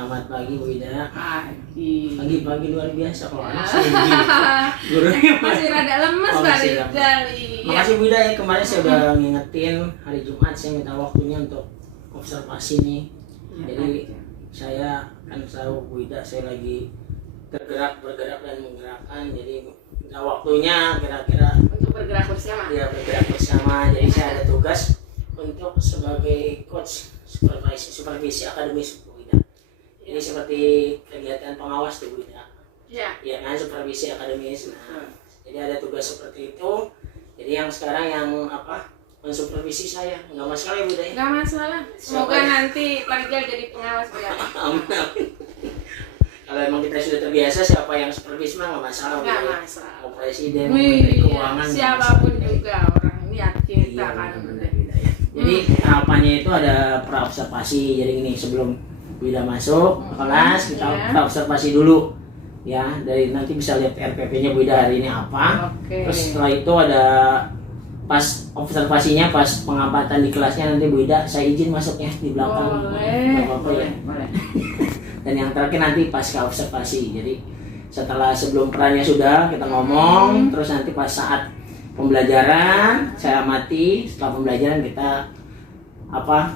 Selamat pagi Bu Ida. Pagi. Pagi luar biasa kalau anak sih. Gurunya Masih rada lemes masih kali. lemes. Makasih Bu Ida ya, kemarin saya udah ngingetin hari Jumat saya minta waktunya untuk observasi nih. Jadi saya kan tahu Bu Ida saya lagi bergerak dan menggerakkan, jadi minta waktunya kira-kira Untuk bergerak bersama. ya bergerak bersama. Jadi saya ada tugas untuk sebagai coach supervisi akademis Bu Ida. Ini seperti kegiatan pengawas tuh Bu Ida. Ya. Ya kan, supervisi akademis. Nah, jadi ada tugas seperti itu. Jadi yang sekarang yang mensupervisi saya nggak masalah ya Bu Ida. Enggak masalah. Semoga nanti Pak Rijal jadi pengawas ya. Amin. Kalau emang kita sudah terbiasa, siapa yang supervisi mah nggak masalah Bu Enggak Ida. masalah. Mau presiden, mau menteri Wih, keuangan, nggak siapapun masalah. juga orang niat kita Iya, kan. benar, benar, ya. Jadi tahapannya itu ada praobservasi. Jadi ini sebelum Bu Ida masuk ke kelas, kita Iya. praobservasi dulu. Ya, dari nanti bisa lihat RPP-nya Bu Ida hari ini apa. Oke. Terus setelah itu ada pas observasinya, pas pengamatan di kelasnya nanti Bu Ida saya izin masuknya di belakang. Nggak apa-apa ya. Boleh. Dan yang terakhir nanti pasca observasi. Jadi setelah sebelum perannya sudah kita ngomong, terus nanti pas saat pembelajaran saya amati, setelah pembelajaran kita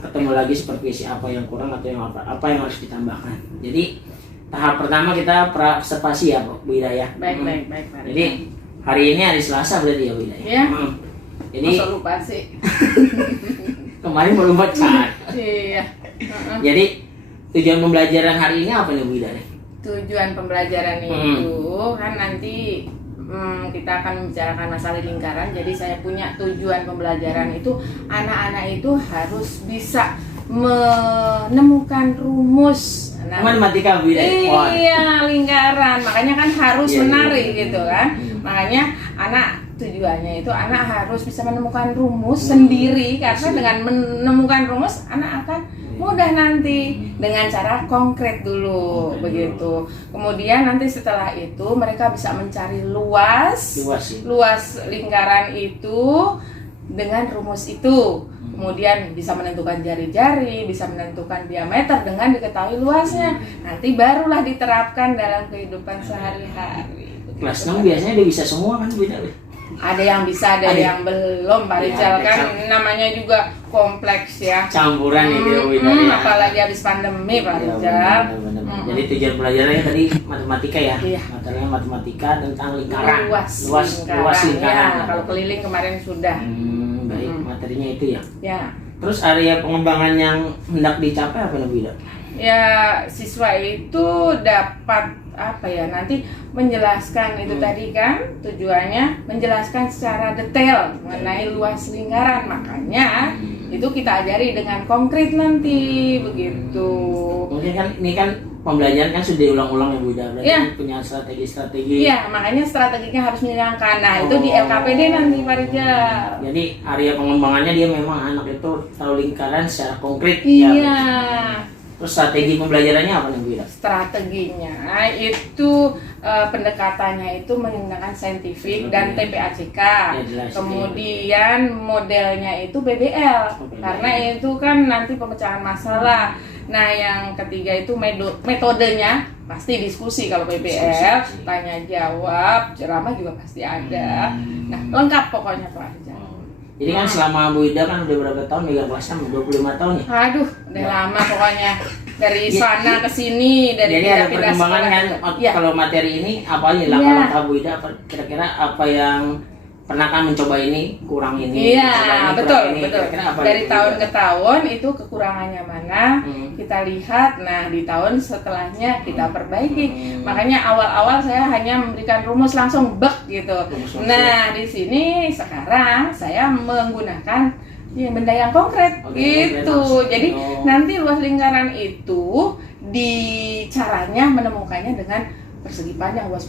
ketemu lagi supervisi apa yang kurang atau yang apa yang harus ditambahkan. Jadi tahap pertama kita praobservasi ya Bu Ida ya. Baik. Jadi hari ini hari Selasa berarti ya Bu Ida ya. Iya. Jadi Masa lupa sih. kemarin baru baca. Iya. Jadi tujuan pembelajaran hari ini apa nih Bu Ida? Tujuan pembelajaran itu kan nanti kita akan membicarakan masalah lingkaran. Jadi saya punya tujuan pembelajaran itu anak-anak itu harus bisa menemukan rumus. Matematika Bu Ida. Iya, lingkaran. Makanya kan harus Iya, menarik iya. gitu kan. Makanya anak tujuannya itu anak harus bisa menemukan rumus sendiri, karena dengan menemukan rumus anak akan mudah nanti dengan cara konkret dulu begitu. Kemudian nanti setelah itu mereka bisa mencari luas lingkaran itu dengan rumus itu. Kemudian bisa menentukan jari-jari, bisa menentukan diameter dengan diketahui luasnya. Nanti barulah diterapkan dalam kehidupan sehari-hari. Kelas 6 biasanya dia bisa semua kan Bu Ida? Ada yang bisa, ada yang belum. Pak Ya, Rijal ada kan namanya juga kompleks ya. Campuran itu Bu Ida ya. Apalagi habis pandemi Pak Ya, Rijal. benar. Jadi tujuan pelajarannya tadi matematika ya. Iya. Materinya matematika tentang lingkaran. Luas lingkaran. Ya, kalau keliling kemarin sudah. Baik, materinya itu ya. Ya. Terus area pengembangan yang hendak dicapai apa nih Bu Ida? Ya, siswa itu dapat nanti menjelaskan itu tadi kan tujuannya menjelaskan secara detail mengenai luas lingkaran. Makanya itu kita ajari dengan konkret nanti begitu. Mungkin kan ini kan pembelajaran kan sudah diulang-ulang ya Bu Ida. Berarti Ya. punya strategi. Iya, makanya strateginya harus menyenangkan. Nah, itu di LKPD nanti Pak Rijal. Jadi area pengembangannya dia memang anak itu tahu lingkaran secara konkret Iya. ya. Terus strategi pembelajarannya apa nih Bu Ida? Strateginya itu pendekatannya itu menggunakan saintifik dan TPACK. Ya, jelas. Kemudian modelnya itu BBL karena itu kan nanti pemecahan masalah. Nah, yang ketiga itu metodenya pasti diskusi kalau BBL, Diskusi. tanya jawab, ceramah juga pasti ada. Nah, lengkap pokoknya Pak Rijal. Jadi kan selama Bu Ida kan udah berapa tahun megang kelas 6? 25 tahun ya? Aduh, udah lama pokoknya. Dari sana ke sini, dari Jadi ada pindah-pindah perkembangan sekolah kan juga. Iya. kalau materi ini apa aja lah Iya. kalau Bu Ida kira-kira apa yang pernah kan mencoba ini kurang ini Iya, mencoba ini, betul, kurang ini, betul. kira-kira apa Dari itu, Bu tahun Ida? ke tahun itu kekurangannya mana kita lihat. Nah, di tahun setelahnya kita perbaiki. Makanya awal-awal saya hanya memberikan rumus langsung bek gitu. Rumus Nah, di sini sekarang saya menggunakan benda yang konkret Oke, gitu. langsung. Jadi nanti luas lingkaran itu di caranya menemukannya dengan persegi panjang, luas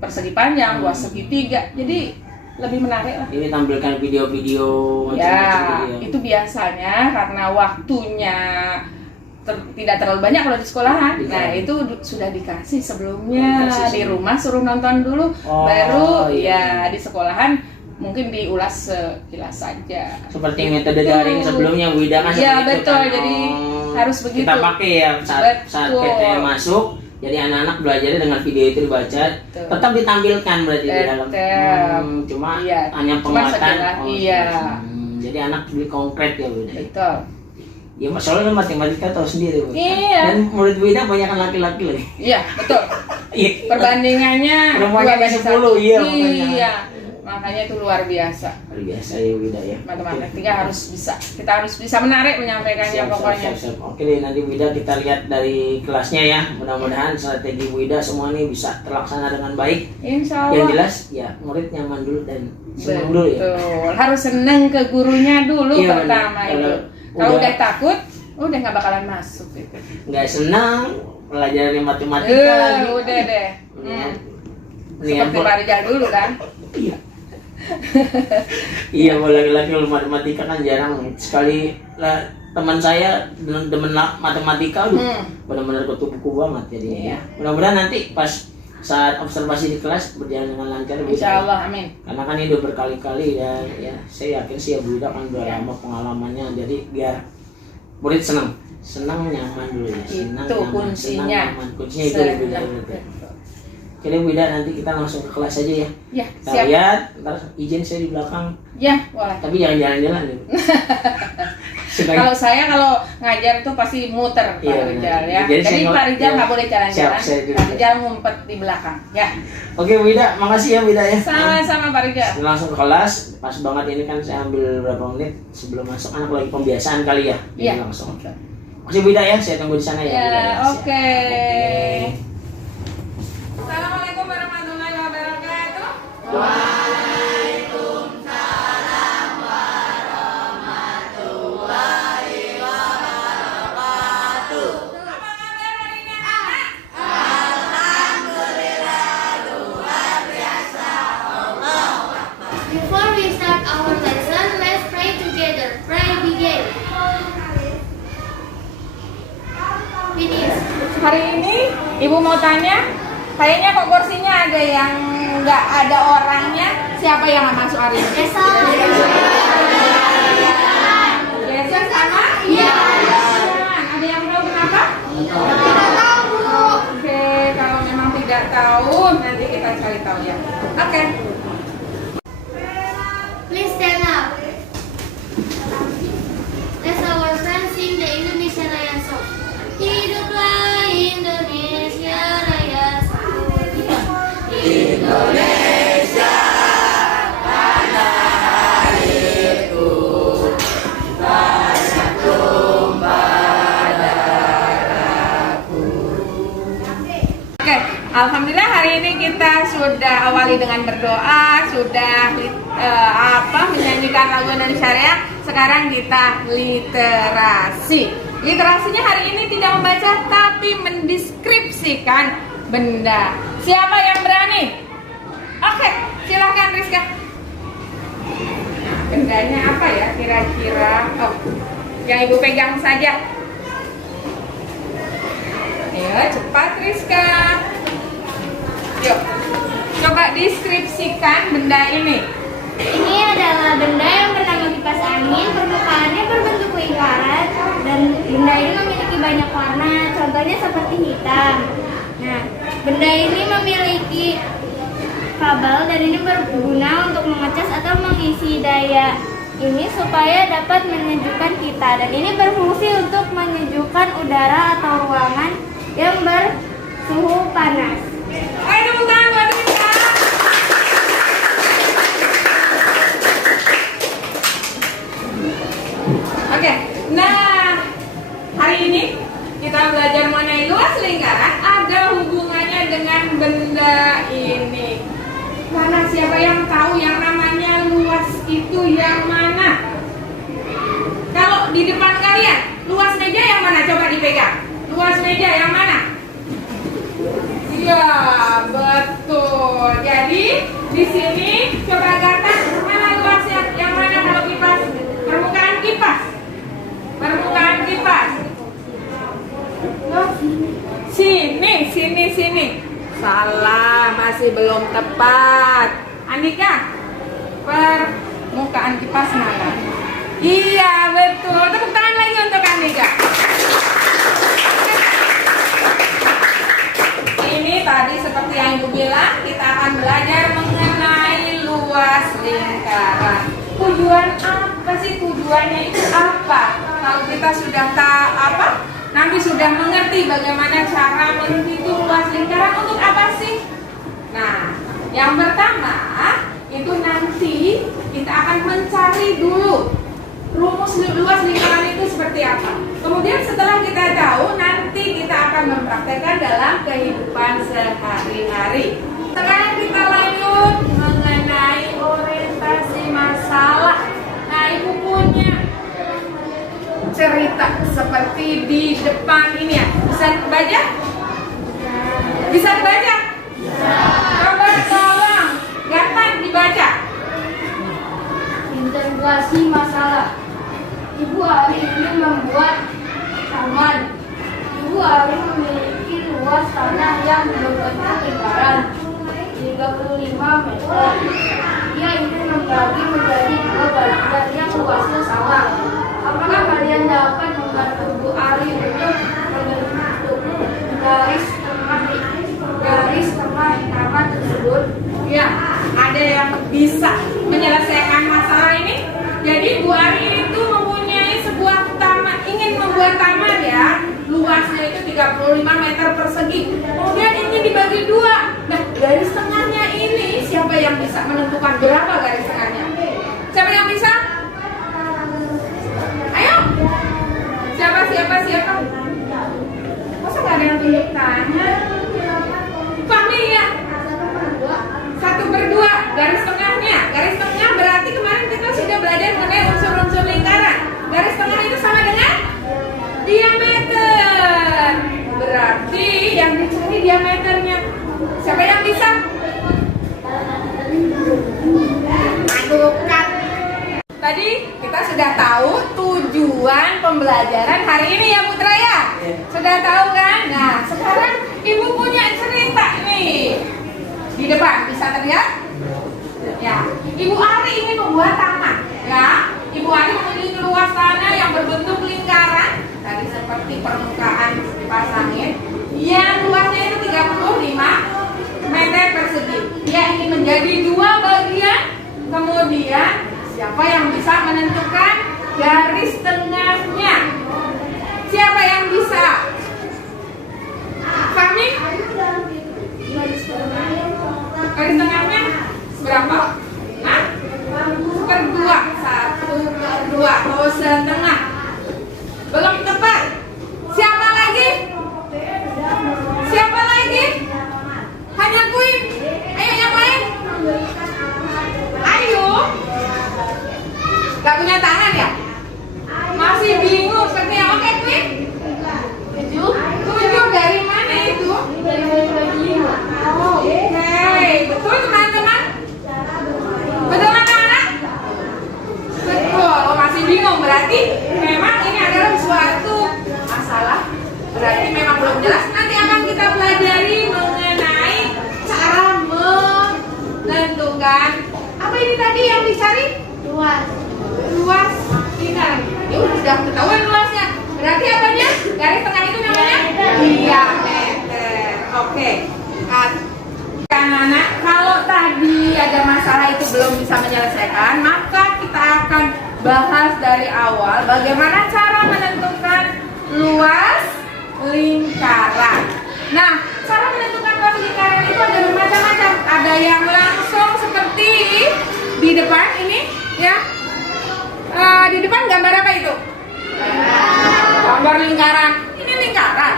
persegi panjang, luas segitiga. Jadi lebih menarik lah. Ini tampilkan video-video Ya, macam-macam itu biasanya karena waktunya tidak terlalu banyak kalau di sekolahan. Nah, itu sudah dikasih sebelumnya di rumah suruh nonton dulu, baru ya di sekolahan mungkin diulas sekilas saja. seperti metode daring sebelumnya Bu Ida kan Iya, seperti itu betul. kan. Jadi harus begitu. kita pakai ya saat Betul. PTM masuk. Jadi anak-anak belajarnya dengan video itu dibaca, Betul. tetap ditampilkan berarti di dalam. Cuma Iya. hanya Cuma penguatan. sekilas, iya. Jadi anak lebih konkret ya Bu. Betul. Ya soalnya matematika tahu sendiri Bu. Iya. Dan murid Bu Ida banyak laki-laki lagi. Iya, betul. Iya. Perbandingannya Perempuannya 2 banding 10, 1. iya, makanya. Iya. Makanya itu luar biasa. Luar biasa ya Bu Ida ya. Matematika harus bisa. Kita harus bisa menarik menyampaikannya pokoknya. Siap. Oke deh, nanti Bu Ida kita lihat dari kelasnya ya. Mudah-mudahan strategi Bu Ida semua ini bisa terlaksana dengan baik. Insya Yang Allah. jelas ya murid nyaman dulu dan senang dulu ya. Betul. Harus seneng ke gurunya dulu Iya, pertama benar. itu. Kalau udah takut, udah nggak bakalan masuk gitu. Nggak senang pelajaran matematika lagi. Udah deh. Mendingan Seperti Pak Rijal dulu kan. Iya. Iya, kalau laki-laki kalau matematika kan jarang sekali lah. Teman saya demen matematika, benar-benar kutu buku banget jadinya. Iya. Mudah-mudahan nanti pas saat observasi di kelas berjalan dengan lancar. Insya Allah, amin. Karena kan ini udah berkali-kali dan ya saya yakin sih ya Bu Ida kan udah Iya. lama pengalamannya, jadi biar murid senang nyaman dulu ya. Senang, Itu nyaman, kuncinya. senang, nyaman. Kuncinya itu Bu Ida. Oke Bu Ida, nanti kita langsung ke kelas aja ya. Ya, Kita siap. lihat, ntar izin saya di belakang. Ya, boleh. Tapi jangan jalan-jalan ya. Kalau saya ngajar tuh pasti muter Pak Iya, Rijal ya. jadi Jadi saya Pak Rijal iya. nggak boleh jalan-jalan. Siap, saya dulu. Pak Rijal ngumpet di belakang. Ya. Oke Bu Ida, makasih ya Bu Ida ya. Sama-sama Pak Rijal. Langsung ke kelas, pas banget ini kan saya ambil beberapa menit sebelum masuk, anak lagi pembiasaan kali ya. Jadi Iya. langsung. Makasih Bu Ida ya, saya tunggu di sana ya. Bu Ida, Ya, ya. oke. Assalamualaikum warahmatullahi wabarakatuh. Before we start our lesson, let's pray together. Pray begin. Finish. Hari ini Ibu mau tanya, kayaknya kok kursinya ada yang nggak ada orangnya. Siapa yang nggak masuk hari ini? Besok. Besok sama? Iya. Ada yang tahu kenapa? Tidak tahu. Oke, kalau memang tidak tahu, nanti kita cari tahu ya. Oke. Please stand up. Let's our friends sing the Indonesia Raya song. Hiduplah Indonesia Raya. Indonesia. Oke, alhamdulillah hari ini kita sudah awali dengan berdoa, sudah menyanyikan lagu Indonesia Raya. Sekarang kita literasi. Literasinya hari ini tidak membaca tapi mendeskripsikan benda. Siapa yang berani? Oke, silahkan Rizka. Bendanya apa ya kira-kira? Oh, yang Ibu pegang saja. Ayo cepat Rizka. Yuk, coba deskripsikan benda ini. Ini adalah benda yang bernama kipas angin. Permukaannya berbentuk lingkaran dan benda ini memiliki banyak warna. Contohnya seperti hitam. Nah, benda ini memiliki kabel dan ini berguna untuk mengecas atau mengisi daya ini supaya dapat menyejukkan kita. Dan ini berfungsi untuk menyejukkan udara atau ruangan yang bersuhu panas. Ayo tepuk tangan buat Rizka. Oke, nah hari ini kita belajar mengenai luas lingkaran. Ada hubungannya dengan benda ini. Mana siapa yang tahu yang namanya luas itu yang mana? Kalau di depan kalian, luas meja yang mana? Coba dipegang. Luas meja yang mana? Iya, betul. Jadi di sini coba katakan mana luasnya? Yang mana kalau kipas? Permukaan kipas. Permukaan kipas. Sini. Salah, masih belum tepat. Andika, permukaan kipas mana? Iya, betul. Tepuk tangan lagi untuk Andika. 9 kita akan belajar mengenai luas lingkaran. Tujuan apa sih? Tujuannya itu apa? Kalau kita sudah nanti sudah mengerti bagaimana cara menghitung luas lingkaran, untuk apa sih? Nah, yang pertama itu nanti kita akan mencari dulu rumus luas lingkaran itu seperti apa. Kemudian setelah kita tahu, nanti kita akan mempraktekkan dalam kehidupan sehari-hari. Sekarang kita lanjut mengenai orientasi masalah. Nah, ibu punya cerita seperti di depan ini ya. Bisa dibaca? Bisa dibaca? Coba tolong gampang dibaca. Integrasi masalah. Ibu Ari ingin membuat taman. Ibu Ari memiliki luas tanah yang berbentuk lingkaran 35 meter. Ia ingin membagi menjadi 2 bagian yang luasnya sama. Apakah kalian dapat membantu Bu Ari untuk membentuk garis tengah taman tersebut? Ya, ada yang bisa menyelesaikan masalah ini. Jadi Bu Ari itu mempunyai sebuah taman, ingin membuat taman ya. Luasnya itu 35 meter persegi. Kemudian ingin dibagi 2. Nah, garis tengahnya ini siapa yang bisa menentukan berapa garis tengahnya? Siapa yang bisa? Ayo. Siapa? Masa nggak ada yang tunjuk tangan? Fahmi ya? 1/2 garis tengahnya. Garis tengah berarti kemarin kita sudah belajar mengenai unsur-unsur lingkaran. Garis tengah itu sama dengan diameter. Berarti yang dicari diameternya. Siapa yang bisa? Masukkan. Tadi kita sudah tahu tujuan pembelajaran hari ini ya Putra ya? Sudah tahu kan? Nah, sekarang Ibu punya cerita nih. Di depan bisa terlihat? Ya, Ibu Ari ingin membuat taman. Ya, Ibu Ari memiliki luas tanah yang berbentuk lingkaran, tadi seperti permukaan dipasangin, yang luasnya itu 35 meter persegi. Dia ingin menjadi 2 bagian. Kemudian siapa yang bisa menentukan garis tengahnya? Siapa yang bisa? Fahmi? Garis tengahnya berapa? Hah? 1/2. 1/2. Oh, setengah. Belum tepat. Siapa lagi? Hanya Queen. Ayo yang lain. Ayo. Gak punya tangan ya? Masih bingung sepertinya. Oke, Queen. 7 dari mana itu? Dari bagi 5. Oke, betul teman-teman? Betul anak-anak? Betul, masih bingung. Berarti memang ini adalah suatu masalah. Berarti memang belum jelas. Nanti akan kita pelajari mengenai cara menentukan. Apa ini tadi yang dicari? Luas. Luas lingkaran. Ya udah ketahuan luasnya. Berarti apanya? Garis tengah itu namanya diameter. Oke. Anak-anak, kalau tadi ada masalah itu belum bisa menyelesaikan, maka kita akan bahas dari awal bagaimana cara menentukan luas lingkaran. Nah, cara menentukan luas lingkaran itu ada bermacam-macam. Ada yang langsung seperti di depan ini, ya. Di depan gambar apa itu? Gambar lingkaran. Ini lingkaran.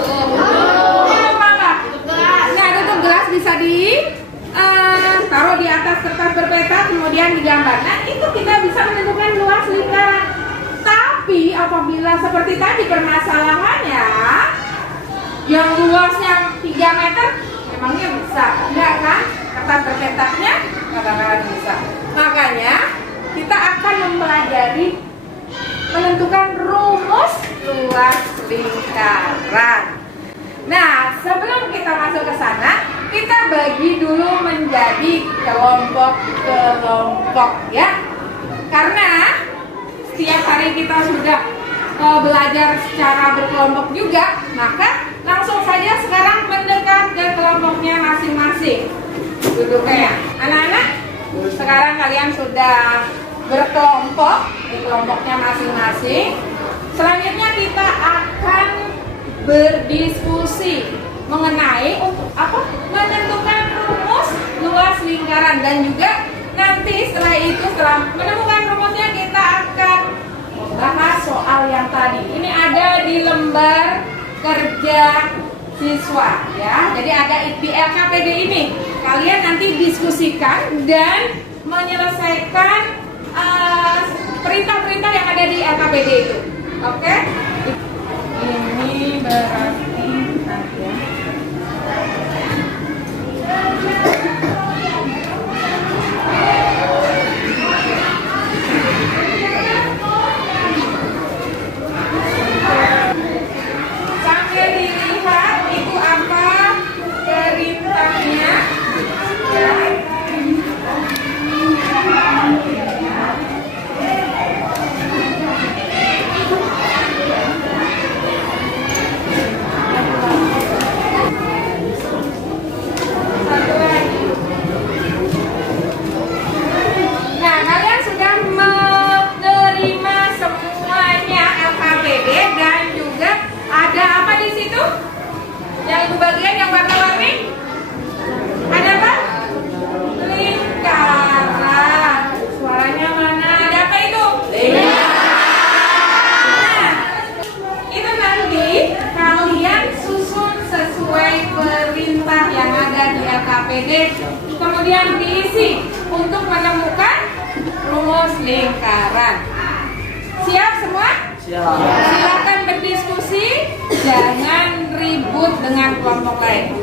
Ini apa? Ini ada tuh gelas bisa taruh di atas kertas berpeta kemudian digambar. Nah, itu kita bisa menentukan luas lingkaran. Tapi apabila seperti tadi permasalahannya yang luasnya 3 meter, memangnya bisa? Enggak kan? Kertas berpetanya nggak bakalan bisa. Makanya kita akan mempelajari menentukan rumus luas lingkaran. Nah, sebelum kita masuk ke sana, kita bagi dulu menjadi kelompok-kelompok ya. Karena setiap hari kita sudah belajar secara berkelompok juga, maka langsung saja sekarang mendekat ke kelompoknya masing-masing. masing-masing duduknya. Anak-anak, sekarang kalian sudah berkelompok di kelompoknya masing-masing. Selanjutnya kita akan berdiskusi mengenai apa? Menentukan rumus luas lingkaran, dan juga nanti setelah itu, setelah menemukan rumusnya, kita akan bahas soal yang tadi. Ini ada di lembar kerja siswa ya. Jadi ada di LKPD ini. Kalian nanti diskusikan dan menyelesaikan perintah-perintah yang ada di LKPD itu. Oke? Ini berarti ya. Sambil dilihat itu apa perintahnya ya. Nah, kalian sudah menerima semuanya LKPD, dan juga ada apa di situ? Yang ibu bagian yang warna-warni? Ada apa? Lingkaran. Suaranya mana? Ada apa itu? Lingkaran. Itu nanti kalian susun sesuai perintah yang ada di LKPD, kemudian diisi untuk menemukan rumus lingkaran. Siap semua? Siap. Silakan berdiskusi, jangan ribut dengan kelompok lain.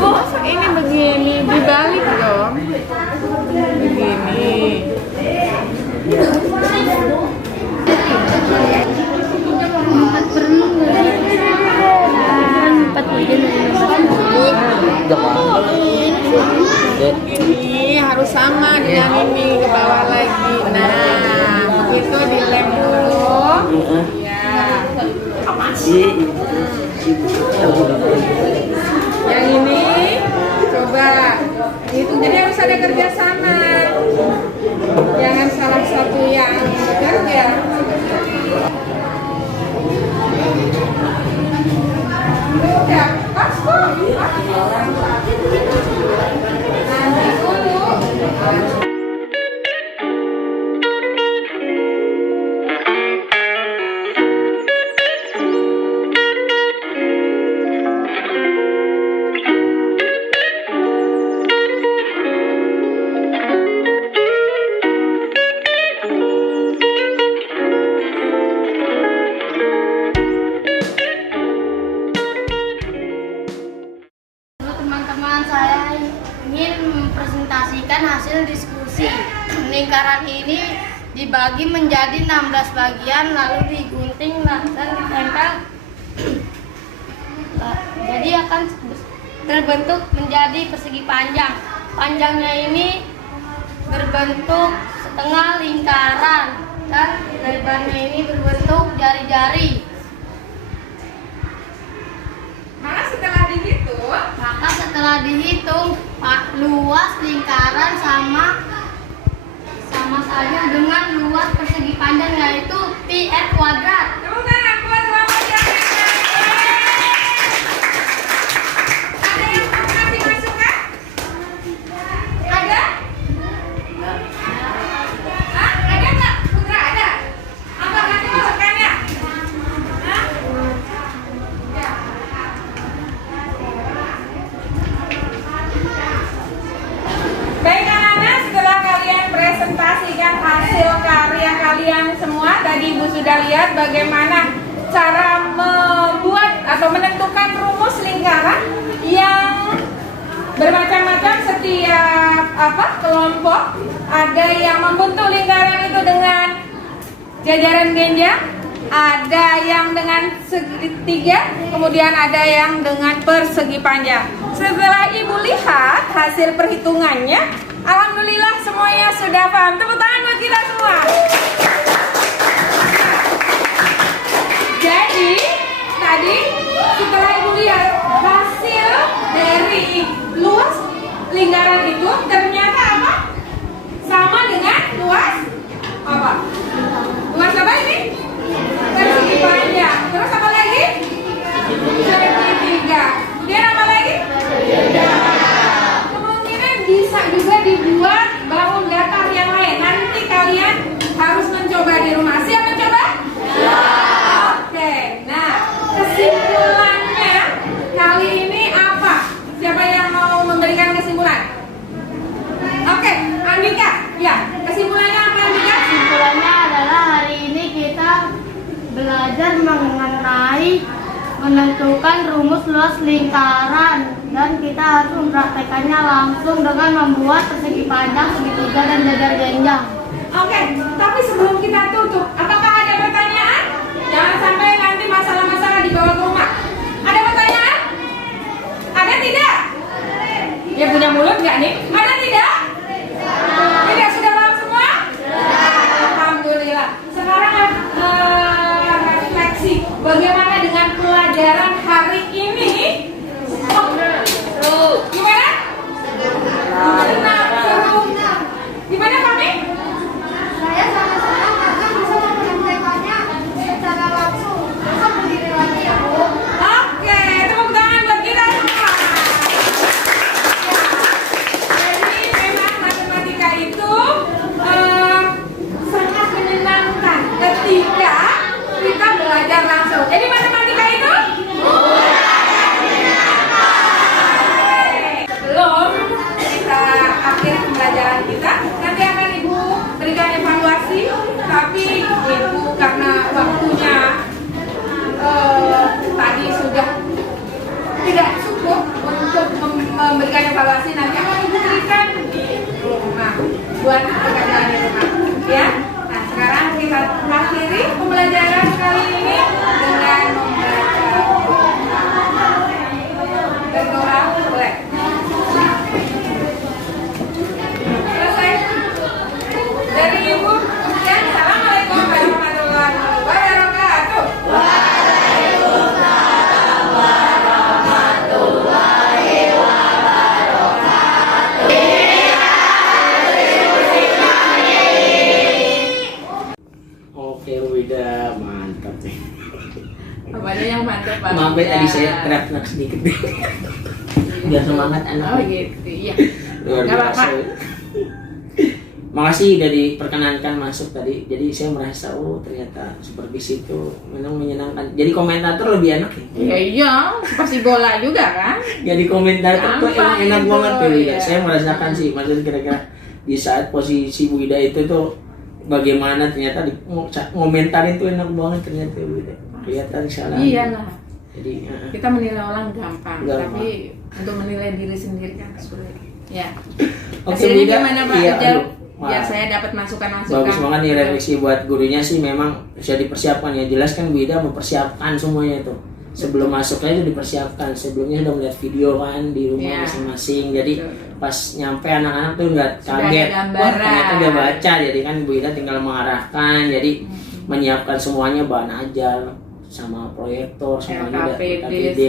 Oh, ini begini, dibalik dong. Begini. Ini harus sama dengan ini, ke bawah lagi. Nah, begitu dilem dulu. Ya. Yang ini coba. Itu jadi harus ada kerjasama. Jangan salah satu yang bekerja. Udah, pas kok. Nanti dulu. Teman-teman, saya ingin mempresentasikan hasil diskusi. Lingkaran ini dibagi menjadi 16 bagian, lalu digunting dan ditempel. Jadi akan terbentuk menjadi persegi panjang. Panjangnya ini berbentuk setengah lingkaran, dan lebarnya ini berbentuk jari-jari. Maka setelah dihitung, luas lingkaran sama saja dengan luas persegi panjang, yaitu pi r kuadrat. Ada yang mau ngasih masukan? Ada? Hah? Ada nggak? Putra ada? Apa ngasih masukannya? Hah? Ya. Baik anak-anak, setelah kalian presentasikan hasil karya kalian semua, tadi Ibu sudah lihat bagaimana cara membuat atau menentukan rumus lingkaran yang bermacam-macam. Setiap kelompok ada yang membentuk lingkaran itu dengan jajaran genjang, ada yang dengan segitiga, kemudian ada yang dengan persegi panjang. Setelah Ibu lihat hasil perhitungannya, alhamdulillah semuanya sudah paham. Tepuk tangan buat kita semua. Jadi tadi setelah Ibu lihat hasil lingkaran itu ternyata apa? Sama dengan luas apa? Luas apa ini? Persegi panjang. Terus apa lagi? Segitiga. Kemudian apa lagi? Kemungkinan bisa juga dibuat bangun datar yang lain. Nanti kalian harus mencoba di rumah. Siap mencoba? Oke. Nah, kesimpulannya kali ini apa? Siapa yang mau memberikan kesimpulan? Oke, Andika. Ya, kesimpulannya apa, Andika? Kesimpulannya adalah hari ini kita belajar mengenai menentukan rumus luas lingkaran dan kita harus mempraktekannya langsung dengan membuat persegi panjang, segitiga dan jajar jenjang. Oke, tapi sebelum kita tutup, apakah ada pertanyaan? Jangan sampai nanti masalah-masalah dibawa ke rumah. Ada pertanyaan? Ada tidak? Ya punya mulut nggak nih? Ada tidak? Tidak, sudah paham semua? Alhamdulillah. Sekarang refleksi. Bagaimana dengan pelajaran hari ini? Oh, gimana? Benar, seru. Gimana kami? Saya sangat senang karena bisa mempraktekannya secara langsung. Bisa berdiri lagi ya, Bu. Oke, tepuk tangan buat kita semua. Ya, jadi memang matematika itu sangat menyenangkan ketika kita belajar langsung. Jadi matematika itu sebelum kita akhir pembelajaran kita, nanti akan Ibu berikan evaluasi. Tapi Ibu karena waktunya tadi sudah tidak cukup untuk memberikan evaluasi, nanti akan Ibu berikan di rumah buat pekerjaan di rumah, ya. Nah, sekarang kita akhiri pembelajaran kali ini dengan membaca berdoa. Boleh? Selesai. Dari Ibu, dan Assalamualaikum warahmatullahi wabarakatuh. Oke, Wida, mantap nih. Apanya yang mantap Pak? Maaf ya, tadi saya teriak-teriak sedikit deh. Biar semangat anak. Oh gitu, iya. Luar Nggak biasa. apa-apa. Makasih udah diperkenankan masuk tadi. Jadi saya merasa ternyata supervisi itu memang menyenangkan. Jadi komentator lebih enak ya. Iya iya, pasti bola juga kan? Jadi komentator tuh emang Gampang enak itu, banget tuh Wida. iya. Saya merasakan sih, maksudnya kira-kira di saat posisi Bu Ida itu tuh bagaimana ternyata di ngomentarin tuh enak banget ternyata Wida. Kelihatan salah. Iya lah. Jadi Kita menilai orang gampang, Gampang. tapi untuk menilai diri sendiri kan sulit. Ya. Oke, Hasilnya Wida. gimana Pak? Iya, Ijal? aduh. Biar Wah. saya dapat masukan-masukan. Bagus banget nih refleksi buat gurunya sih, memang sudah dipersiapkan ya. Jelas kan Bu Ida mempersiapkan semuanya itu. Sebelum masuknya itu dipersiapkan. Sebelumnya sudah melihat video kan di rumah Iya. masing-masing. Jadi Betul. pas nyampe anak-anak tuh nggak Sudah kaget. ada Wah, gambaran. ternyata udah baca. Jadi kan Bu Ida tinggal mengarahkan. Jadi menyiapkan semuanya, bahan ajar sama proyektor semuanya LKPD. KPD.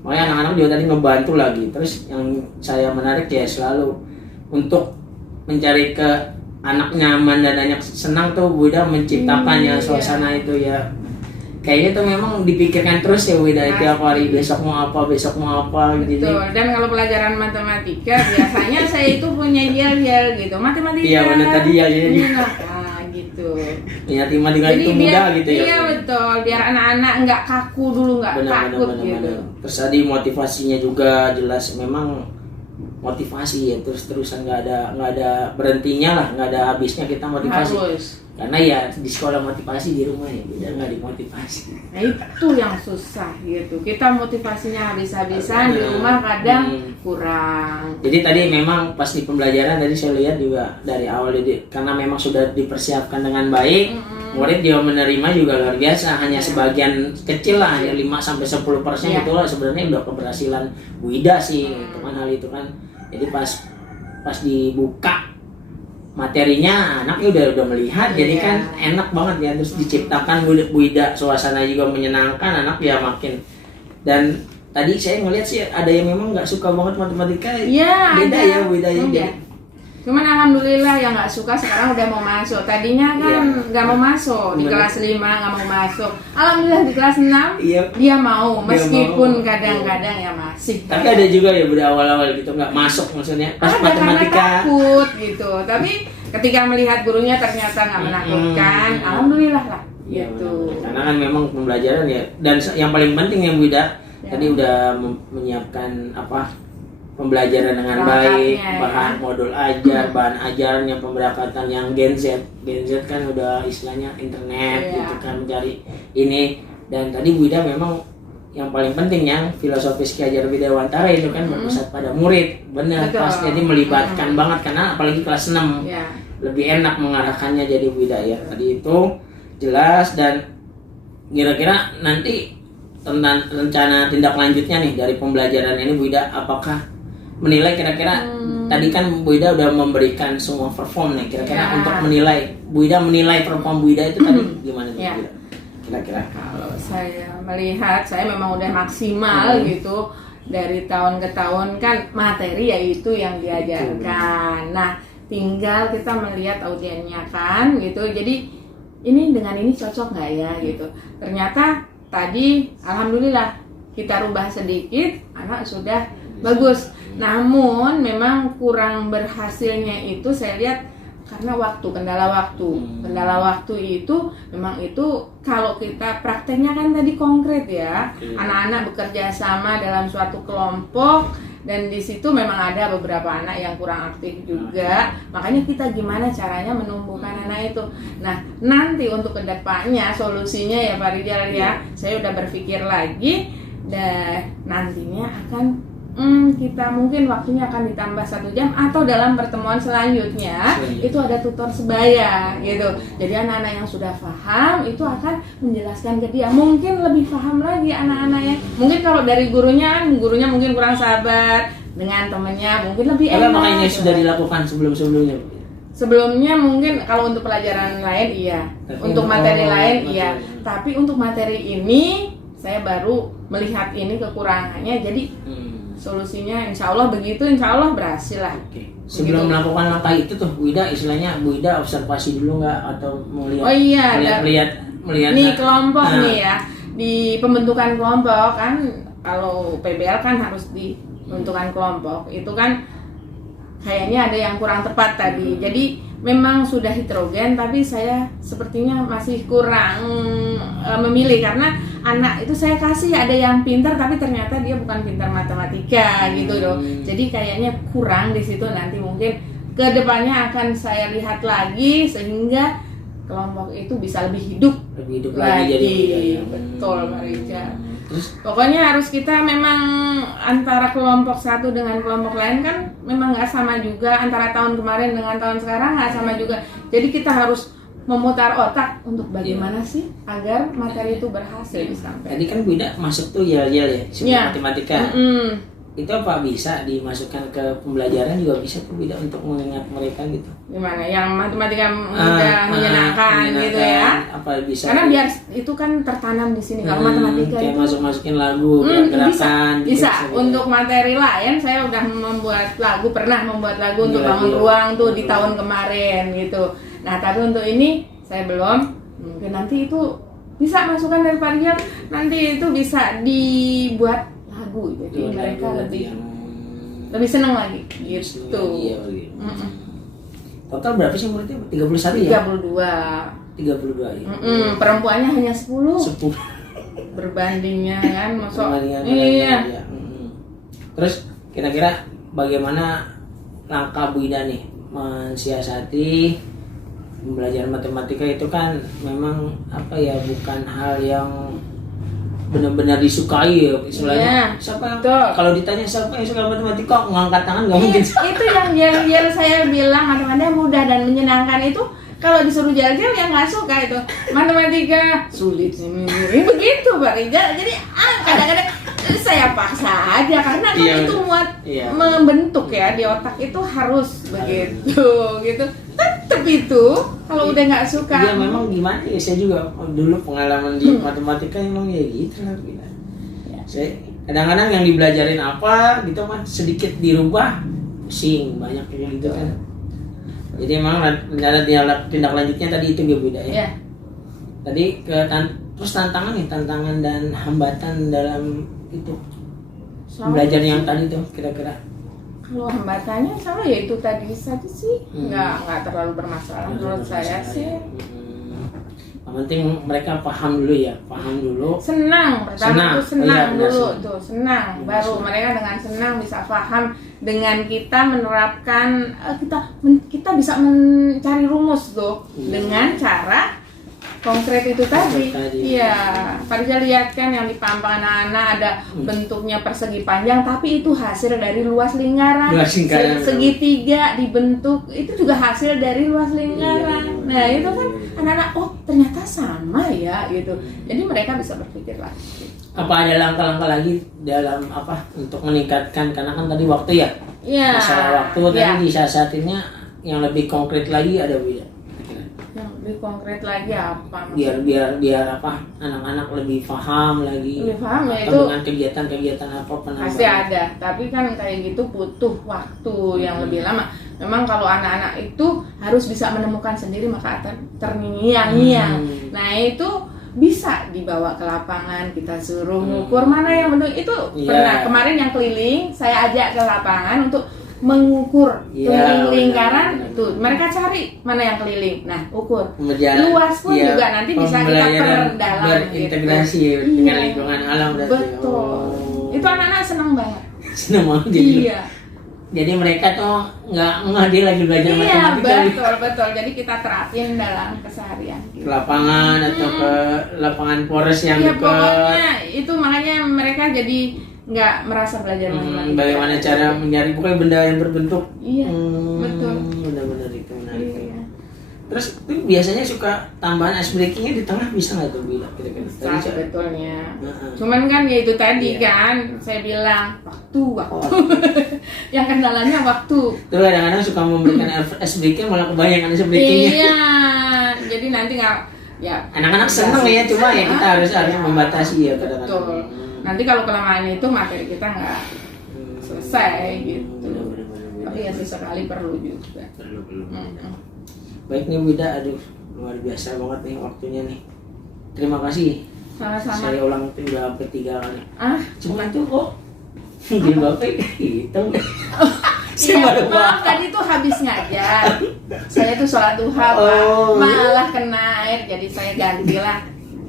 Makanya anak-anak juga tadi ngebantu lagi. Terus yang saya menarik ya selalu untuk mencari ke anak nyaman dan anak senang tuh Bu Ida menciptakan ya suasana itu ya. Kayaknya tuh memang dipikirkan terus ya Bu Ida tiap hari, besok mau apa gitu. Betul. Dan kalau pelajaran matematika biasanya saya itu punya yel-yel gitu. Matematika. Iya, benar tadi ya, iya. Nah, gitu. Ya matematika itu mudah gitu ya. Iya betul. Biar anak-anak nggak kaku dulu, nggak takut gitu. Terus tadi motivasinya juga jelas, memang motivasi ya terus-terusan, nggak ada berhentinya lah, nggak ada habisnya kita motivasi. Harus. Karena ya di sekolah motivasi, di rumah ya beda, nggak dimotivasi. Nah itu yang susah gitu. Kita motivasinya habis-habisan, di rumah kadang kurang. Jadi tadi memang pas di pembelajaran tadi saya lihat juga dari awal, jadi karena memang sudah dipersiapkan dengan baik, murid dia menerima juga luar biasa. Hanya sebagian kecil lah, hanya 5-10% Iya. itulah sebenarnya udah keberhasilan Bu Ida sih, teman hal itu kan. Jadi pas dibuka materinya, anaknya udah melihat, jadi kan enak banget ya. Terus diciptakan Bu Ida, suasana juga menyenangkan, anak ya makin. Dan tadi saya ngeliat sih ada yang memang nggak suka banget matematika. Iya, Beda ada. ya, beda ya. Iya. Cuman alhamdulillah yang nggak suka sekarang udah mau masuk. Tadinya kan nggak mau masuk di Bener. kelas 5 nggak mau masuk. Alhamdulillah di kelas 6 Iya. dia mau meskipun mau. kadang-kadang ya masih. Tapi ada juga ya udah awal-awal gitu nggak masuk maksudnya pas ada karena matematika. takut gitu. Tapi ketika melihat gurunya ternyata nggak menakutkan, alhamdulillah lah. Iya, Gitu. benar. Karena kan memang pembelajaran ya, dan yang paling penting yang Bu Ida Ya. tadi udah menyiapkan apa pembelajaran dengan Perangkatnya, baik, ya. bahan modul ajar, bahan ajarannya, pemberangkatan yang Gen Z kan udah istilahnya internet Iya. gitu kan mencari ini, dan tadi Bu Ida memang yang paling penting yang filosofis Ki Hajar Widawantara itu kan berpusat pada murid, benar Betul. pas jadi melibatkan banget karena apalagi kelas 6 Ya. lebih enak mengarahkannya jadi Bu Ida ya. Tadi itu jelas, dan kira-kira nanti tentang rencana tindak lanjutnya nih dari pembelajaran ini Bu Ida, apakah menilai kira-kira tadi kan Bu Ida udah memberikan semua perform nih, kira-kira Ya. untuk menilai Bu Ida menilai perform Bu Ida itu tadi gimana nih Ya. Bu Ida? Kira-kira Kalau saya melihat, saya memang udah maksimal gitu dari tahun ke tahun kan materi yaitu yang diajarkan. Nah, tinggal kita melihat audiennya kan gitu. Jadi ini dengan ini cocok nggak ya gitu. Ternyata tadi alhamdulillah kita rubah sedikit, anak sudah bagus. Namun memang kurang berhasilnya itu saya lihat karena waktu, kendala waktu. Kendala waktu itu memang itu kalau kita prakteknya kan tadi konkret ya. Anak-anak bekerja sama dalam suatu kelompok dan di situ memang ada beberapa anak yang kurang aktif juga. Makanya kita gimana caranya menumbuhkan anak itu. Nah, nanti untuk kedepannya solusinya ya Pak Rijal ya, saya udah berpikir lagi dan nantinya akan kita mungkin waktunya akan ditambah 1 jam atau dalam pertemuan selanjutnya itu ada tutor sebaya gitu. Jadi anak-anak yang sudah paham itu akan menjelaskan ke dia, mungkin lebih paham lagi anak-anaknya. Mungkin kalau dari gurunya mungkin kurang sabar dengan temennya, mungkin lebih enak. apakah ini gitu. sudah dilakukan sebelum-sebelumnya? Sebelumnya mungkin kalau untuk pelajaran lain iya, Tapi untuk materi lain materi. iya. Tapi untuk materi ini saya baru melihat ini kekurangannya. Jadi solusinya insya Allah begitu, insya Allah berhasil lah. Oke. Sebelum Begitu. melakukan langkah itu tuh Bu Ida istilahnya Bu Ida observasi dulu nggak atau melihat Oh iya, melihat nih kelompok Nah. nih ya, di pembentukan kelompok kan kalau PBL kan harus di pembentukan kelompok itu kan kayaknya ada yang kurang tepat tadi. Jadi memang sudah heterogen tapi saya sepertinya masih kurang memilih karena anak itu saya kasih ada yang pintar tapi ternyata dia bukan pintar matematika gitu loh. Jadi kayaknya kurang di situ, nanti mungkin kedepannya akan saya lihat lagi sehingga kelompok itu bisa lebih hidup lagi jadi Bu Ida, ya. betul Pak Rijal. Terus Pokoknya harus kita memang antara kelompok satu dengan kelompok lain kan memang nggak sama juga, antara tahun kemarin dengan tahun sekarang nggak sama juga. Jadi kita harus memutar otak untuk bagaimana sih agar materi itu berhasil disampaikan. tadi kan Bu Ida masuk tuh ya seperti Iya. matematika. Itu apa bisa dimasukkan ke pembelajaran juga bisa tuh Bu Ida untuk mengingat mereka gitu. Gimana? Yang matematika mudah menyenangkan gitu ya. Apa bisa? Karena biar itu kan tertanam di sini. Kalau matematika kayak itu masukin lagu, bisa, gerakan gitu, bisa. gitu. Untuk materi lain saya udah pernah membuat lagu untuk Iya, bangun iya. ruang tuh di tahun kemarin gitu. Nah tapi untuk ini saya belum, mungkin nanti itu bisa masukan dari Pak Rijal, nanti itu bisa dibuat lagu, jadi Buat mereka lagu lebih yang lebih seneng lagi gitu. Iya, gitu. Total berapa sih muridnya? 31 ya? 32. 32 ya. Perempuannya hanya 10 10 berbandingnya kan, masuk. Perbandingan Iya. ya. Terus kira-kira bagaimana langkah Bu Ida nih mensiasati pembelajaran matematika itu kan memang apa ya, bukan hal yang benar-benar disukai ya istilahnya. Iya, Siapa yang betul. kalau ditanya siapa yang suka matematika ngangkat tangan nggak mungkin. Itu yang saya bilang matematika mudah dan menyenangkan itu. Kalau disuruh jalan-jalan yang nggak suka itu matematika sulit ini begitu Pak Rijal. Jadi kadang-kadang saya paksa aja karena kan Iya, itu muat iya. membentuk ya di otak itu harus begitu gitu. Tetap itu kalau udah nggak suka. Iya memang gimana ya, saya juga dulu pengalaman di matematika emang ya gitu lah. Saya kadang-kadang yang dibelajarin apa gitu kan sedikit dirubah, pusing banyak kayak gitu kan. Jadi emang rencana tindak lanjutnya tadi itu ya Bunda ya. Ya. Tadi terus tantangan nih, tantangan dan hambatan dalam itu belajar yang tadi tuh kira-kira. Kalau hambatannya sama ya itu tadi sih, nggak terlalu bermasalah menurut saya sih. Yang penting mereka paham dulu ya, paham dulu. Senang, pertama itu Oh, iya, senang dulu benar, tuh, senang. Benar, Baru senang. mereka dengan senang bisa paham dengan kita menerapkan kita bisa mencari rumus tuh dengan cara konkret itu tadi. Iya, Parija lihat kan yang di Pampang anak-anak ada bentuknya persegi panjang, tapi itu hasil dari luas lingkaran. Luas lingkaran. Segitiga dibentuk itu juga hasil dari luas lingkaran. Iya. Nah itu kan anak-anak oh ternyata sama ya gitu. Jadi mereka bisa berpikir lagi. Apa ada langkah-langkah lagi dalam apa untuk meningkatkan, karena kan tadi waktu ya, Iya. masalah waktu Iya. tadi disiasatinnya yang lebih konkret lagi ada Bunda. Yang lebih konkret lagi apa? Biar apa anak-anak lebih paham lagi. Lebih paham ya, Atau itu dengan kegiatan-kegiatan apa penambahan. pasti ada, tapi kan kayak gitu butuh waktu yang lebih lama. Memang kalau anak-anak itu harus bisa menemukan sendiri maka akan terngiang-ngiang. Nah itu bisa dibawa ke lapangan, kita suruh ngukur mana yang benar. Itu Iya. pernah kemarin yang keliling saya ajak ke lapangan untuk mengukur Iya, keliling lingkaran benar. tuh mereka cari mana yang keliling. Nah ukur Berjalan, luas pun iya, juga nanti bisa kita pembelajaran perdalam berintegrasi gitu. dengan Iya. lingkungan alam berarti. Betul. Oh. Itu anak-anak senang banget. Senang banget jadi. Iya. Jadi mereka tuh nggak dia lagi belajar Iya, matematika betul. Jadi kita terapin dalam keseharian ke gitu. lapangan atau ke lapangan Polres yang Iya, dekat. pokoknya itu makanya mereka jadi nggak merasa belajar matematika. Bagaimana cara mencari pokoknya benda yang berbentuk. Iya, betul. Benar-benar itu menarik. Iya. Terus tuh biasanya suka tambahan ice breakingnya di tengah bisa nggak tuh Bila kira-kira? Bisa Tadi, sebetulnya. Heeh. Cuman kan ya itu tadi Iya. kan saya bilang waktu. Yang kendalanya waktu. Terus kadang-kadang suka memberikan ice breaking malah kebanyakan ice breakingnya. Iya. Jadi nanti nggak ya Anak-anak seneng ya, cuma ya kita harus membatasi ya kadang-kadang. betul. Nanti kalau kelamaan itu materi kita nggak selesai gitu. Benar-benar. Tapi ya sesekali perlu juga. Perlu. Mm-mm. Baik nih Wida, aduh luar biasa banget nih waktunya nih. Terima kasih. Sama-sama. Saya ulang itu udah sampai 3 kali. Bukan Cuma tuh kok jilbabnya hitam. Saya Iya, baru maaf tadi tuh habis ngajar. Saya tuh sholat duha, Pak. Oh. Malah kena air, jadi saya gantilah.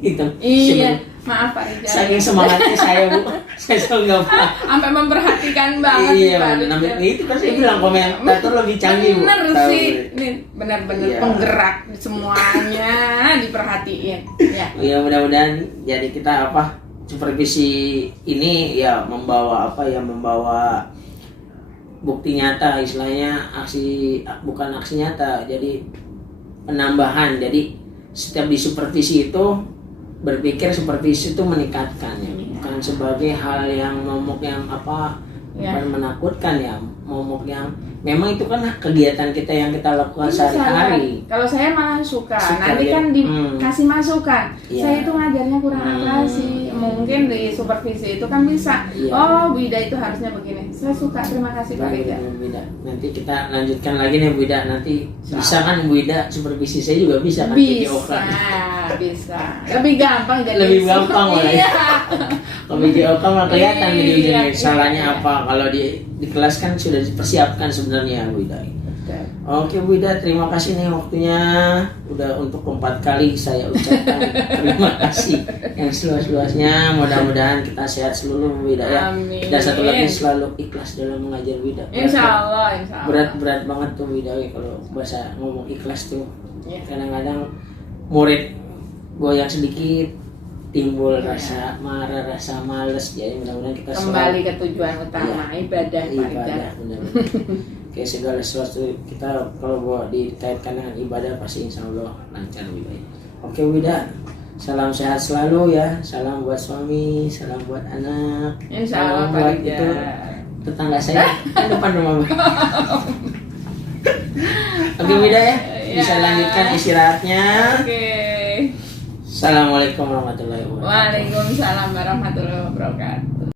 hitam. Iya, maaf Pak Rijal. Saking semangatnya saya Bu, saya selalu nggak paham. Sampai memperhatikan banget Iya, Pak benar. Rijal. Itu kan saya bilang komentator lebih canggih Bu. Bener Tahu, sih, Bu. ini benar-benar Iya. penggerak semuanya diperhatiin. Ya. Ya mudah-mudahan jadi kita apa supervisi ini ya membawa bukti nyata, istilahnya bukan aksi nyata, jadi penambahan. Jadi setiap di supervisi itu berpikir supervisi itu meningkatkan ya, bukan sebagai hal yang momok yang bukan menakutkan ya, momok yang memang itu kan kegiatan kita yang kita lakukan Bisa, sehari-hari. kalau saya malah suka nanti ya. kan dikasih masukan. Iya. Saya itu ngajarnya kurang apa sih? Mungkin di supervisi itu kan bisa. Iya. Oh, Wida itu harusnya begini. Saya suka. Terima kasih Pak Rijal. Bu Ida. Nanti kita lanjutkan lagi nih Bu Ida. Nanti bisa kan Bu Ida supervisi saya juga bisa kan PJOK. Bisa. Lebih gampang jadi. Lebih gampang malah. Iya. Kalau PJOK mah kelihatan Iya, di ujungnya iya, salahnya iya. apa. Kalau di kelas kan sudah dipersiapkan sebenarnya Bu Ida. Oke Bu Ida, terima kasih nih waktunya. Udah untuk keempat kali saya ucapkan terima kasih yang seluas-luasnya. Mudah-mudahan kita sehat seluruh Bu Ida ya. Amin. Dan satu lagi selalu ikhlas dalam mengajar Bu Ida. Insya Allah. Berat banget tuh Bu Ida kalau bahasa ngomong ikhlas tuh. Iya. Kadang-kadang murid goyang sedikit timbul rasa marah, rasa males. Jadi mudah-mudahan kita Kembali ke tujuan utama ibadah Pak Rijal. ibadah benar. Kayak segala sesuatu kita kalau dikaitkan dengan ibadah pasti insya Allah lancar Bu Ida. Oke Bu Ida, salam sehat selalu ya. Salam buat suami, salam buat anak. Insya Salam Allah Pak buat Rijal. itu tetangga saya di depan rumah. Oke Bu Ida ya, bisa Ya. lanjutkan istirahatnya. Oke. Assalamualaikum warahmatullahi wabarakatuh. Waalaikumsalam warahmatullahi wabarakatuh.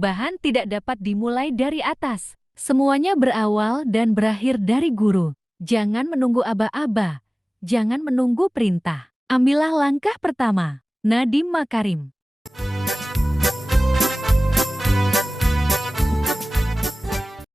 Perubahan tidak dapat dimulai dari atas. Semuanya berawal dan berakhir dari guru. Jangan menunggu aba-aba. Jangan menunggu perintah. Ambillah langkah pertama. Nadiem Makarim.